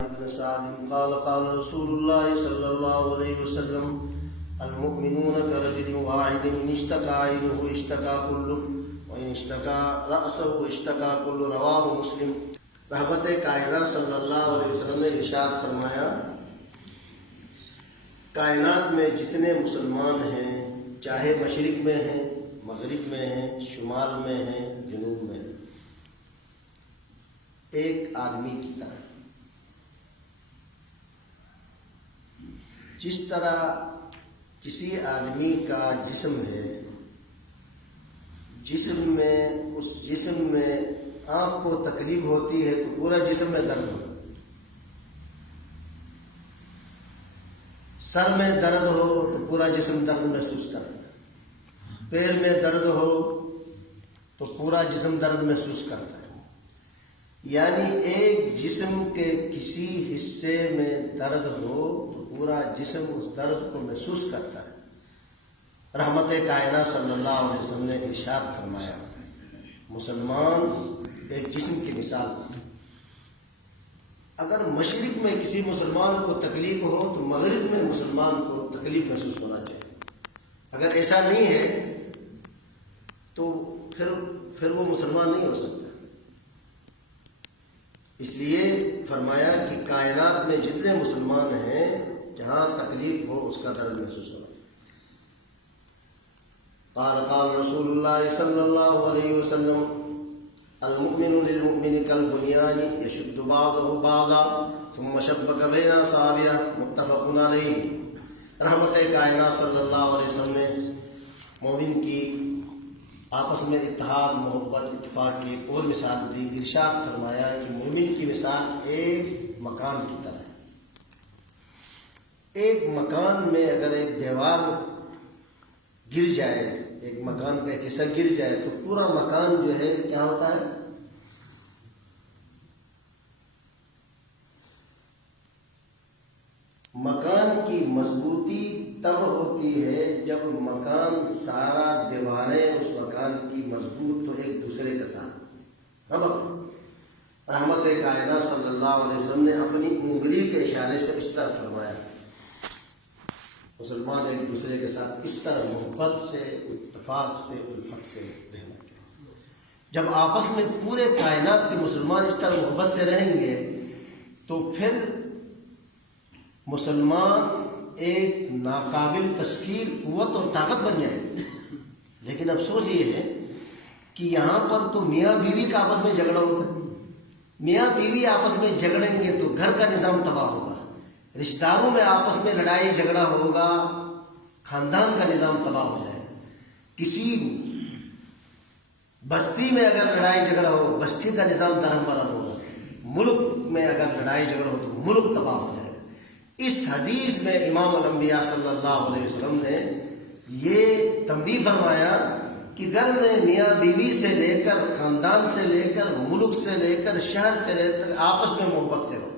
بن سعد قال قال رسول الله صلى الله عليه وسلم المؤمنون كرجل واحد إن اشتكى عينه اشتكى كله وإن اشتكى رأسه اشتكى كله رواه مسلم۔ رحمت کائنات صلی اللہ علیہ وسلم نے ارشاد فرمایا، کائنات میں جتنے مسلمان ہیں، چاہے مشرق میں ہیں، مغرب میں ہیں، شمال میں ہیں، جنوب میں ہیں، ایک آدمی کی طرح، جس طرح کسی آدمی کا جسم ہے، اس جسم میں آنکھ کو تکلیف ہوتی ہے تو پورا جسم میں درد ہو، سر میں درد ہو تو پورا جسم درد محسوس کرتا ہے، پیر میں درد ہو تو پورا جسم درد محسوس کرتا ہے۔ یعنی ایک جسم کے کسی حصے میں درد ہو تو پورا جسم اس درد کو محسوس کرتا ہے۔ رحمت کائنات صلی اللہ علیہ وسلم نے ارشاد فرمایا، مسلمان ایک جسم کی مثال ہے، اگر مشرق میں کسی مسلمان کو تکلیف ہو تو مغرب میں مسلمان کو تکلیف محسوس ہونا چاہیے۔ اگر ایسا نہیں ہے تو پھر وہ مسلمان نہیں ہو سکتا۔ اس لیے فرمایا کہ کائنات میں جتنے مسلمان ہیں، جہاں تکلیف ہو اس کا درد محسوس ہونا۔ قال قال رسول اللہ صلی اللہ علیہ وسلم المؤمن للمؤمن كالبنيان يشد بعضه بعضا ثم شبك بين اصابعه متفق علیہ۔ رحمت کائنات صلی اللہ علیہ وسلم نے مومن کی آپس میں اتحاد، محبت، اتفاق کی ایک اور مثال دی۔ ارشاد فرمایا کہ مومن کی مثال ایک مکان کی طرح ہے۔ ایک مکان میں اگر ایک دیوار گر جائے، ایک مکان کا ایک حصہ گر جائے تو پورا مکان جو ہے کیا ہوتا ہے؟ مکان کی مضبوطی تب ہوتی ہے جب مکان سارا دیواریں اس مکان کی مضبوط تو ایک دوسرے کے ساتھ ربط۔ رحمت کائنات صلی اللہ علیہ وسلم نے اپنی انگلی کے اشارے سے اس طرح فرمایا، مسلمان ایک دوسرے کے ساتھ اس طرح محبت سے، اتفاق سے، الفت سے رہنا چاہیے۔ جب آپس میں پورے کائنات کے مسلمان اس طرح محبت سے رہیں گے تو پھر مسلمان ایک ناقابل تسخیر قوت اور طاقت بن جائے گی۔ لیکن افسوس یہ ہے کہ یہاں پر تو میاں بیوی کا آپس میں جھگڑا ہوتا ہے، میاں بیوی آپس میں جھگڑیں گے تو گھر کا نظام تباہ ہوگا، رشتہ داروں میں آپس میں لڑائی جھگڑا ہوگا، خاندان کا نظام تباہ ہو جائے گا۔ کسی بستی میں اگر لڑائی جھگڑا ہو، بستی کا نظام درہم برہم ہوگا، ملک میں اگر لڑائی جھگڑا ہو تو ملک تباہ ہو جائے گا۔ اس حدیث میں امام الانبیاء صلی اللہ علیہ وسلم نے یہ تنبیہ فرمایا کہ گھر میں میاں بیوی سے لے کر، خاندان سے لے کر، ملک سے لے کر، شہر سے لے کر آپس میں محبت سے رہو۔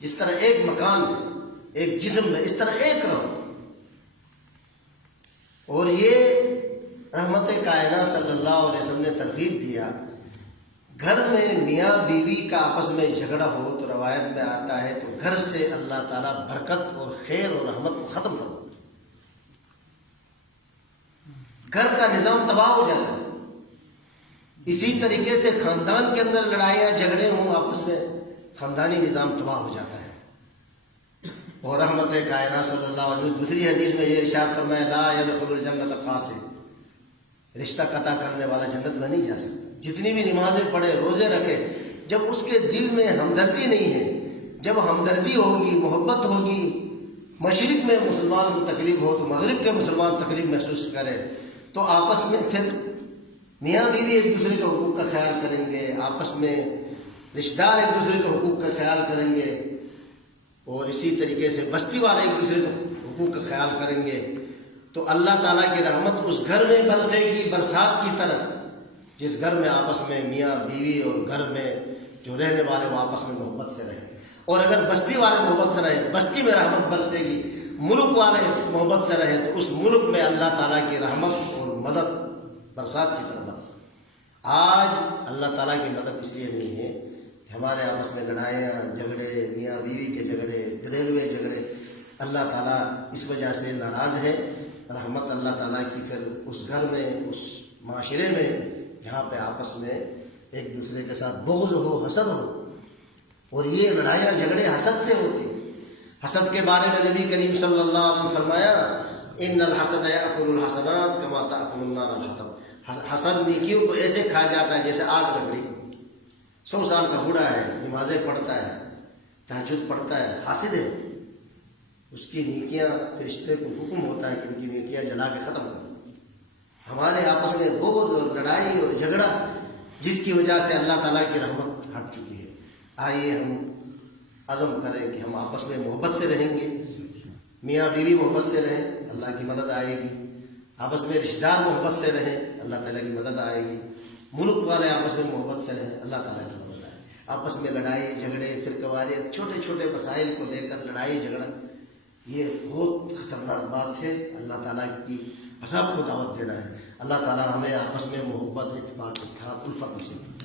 جس طرح ایک مکان ہے، ایک جسم ہے، اس طرح ایک رہو۔ اور یہ رحمت کائنات صلی اللہ علیہ وسلم نے ترغیب دیا، گھر میں میاں بیوی کا آپس میں جھگڑا ہو تو روایت میں آتا ہے تو گھر سے اللہ تعالیٰ برکت اور خیر اور رحمت کو ختم فرما، گھر کا نظام تباہ ہو جاتا ہے۔ اسی طریقے سے خاندان کے اندر لڑائیاں جھگڑے ہوں آپس میں، خاندانی نظام تباہ ہو جاتا ہے۔ اور رحمت کائنات صلی اللہ علیہ وسلم دوسری حدیث میں یہ ارشاد فرمایا، لا يدخل الجنت قاطع، رشتہ قطع کرنے والا جنت میں نہیں جا سکتا۔ جتنی بھی نمازیں پڑھے، روزے رکھے، جب اس کے دل میں ہمدردی نہیں ہے، جب ہمدردی ہوگی، محبت ہوگی، مشرق میں مسلمان کو تکلیف ہو تو مغرب کے مسلمان تکلیف محسوس کرے تو آپس میں پھر میاں بیوی ایک دوسرے کے حقوق کا خیال کریں گے، آپس میں رشتہ دار ایک دوسرے کے حقوق کا خیال کریں گے، اور اسی طریقے سے بستی والے ایک دوسرے کے حقوق کا خیال کریں گے تو اللہ تعالیٰ کی رحمت اس گھر میں برسے گی برسات کی طرح، جس گھر میں آپس میں میاں بیوی اور گھر میں جو رہنے والے وہ آپس میں محبت سے رہیں۔ اور اگر بستی والے محبت سے رہیں، بستی میں رحمت برسے گی، ملک والے محبت سے رہیں تو اس ملک میں اللہ تعالیٰ کی رحمت اور مدد برسات کی طرح برسے۔ آج اللہ تعالیٰ کی مدد اس لیے نہیں ہے کہ ہمارے آپس میں لڑائیاں جھگڑے، اللہ تعالیٰ اس وجہ سے ناراض ہے. رحمت اللہ تعالیٰ کی پھر اس گھر میں، اس معاشرے میں جہاں پہ آپس میں ایک دوسرے کے ساتھ بغض ہو، حسد ہو. اور یہ لڑائیاں جھگڑے حسد سے ہوتے ہیں. حسد کے بارے میں نبی کریم صلی اللہ علیہ وسلم فرمایا ان الحسد یاکل الحسنات کما تاکل النار الحطب. حسد نیکیوں کو ایسے کھا جاتا ہے جیسے آگ لکڑی. 100 سال کا بوڑھا ہے، نمازیں پڑھتا ہے، تہجد پڑھتا ہے، حاسد ہے، اس کی نیکیاں فرشتے کو حکم ہوتا ہے کہ ان کی نیکیاں جلا کے ختم کر. ہمارے آپس میں بغض اور لڑائی اور جھگڑا جس کی وجہ سے اللہ تعالیٰ کی رحمت ہٹ چکی ہے. آئیے ہم عزم کریں کہ ہم آپس میں محبت سے رہیں گے. میاں بیوی محبت سے رہیں، اللہ کی مدد آئے گی. آپس میں رشتہ دار محبت سے رہیں، اللہ تعالیٰ کی مدد آئے گی. ملک والے آپس میں محبت سے رہیں، اللہ تعالیٰ کی مدد آئے گی. آپس میں لڑائی جھگڑے فرقواریت، چھوٹے چھوٹے مسائل کو لے کر لڑائی جھگڑا، یہ بہت خطرناک بات ہے. اللہ تعالیٰ کی عذاب کو دعوت دینا ہے. اللہ تعالیٰ ہمیں آپس میں محبت، اتفاق، اتحاد، الفت نصیب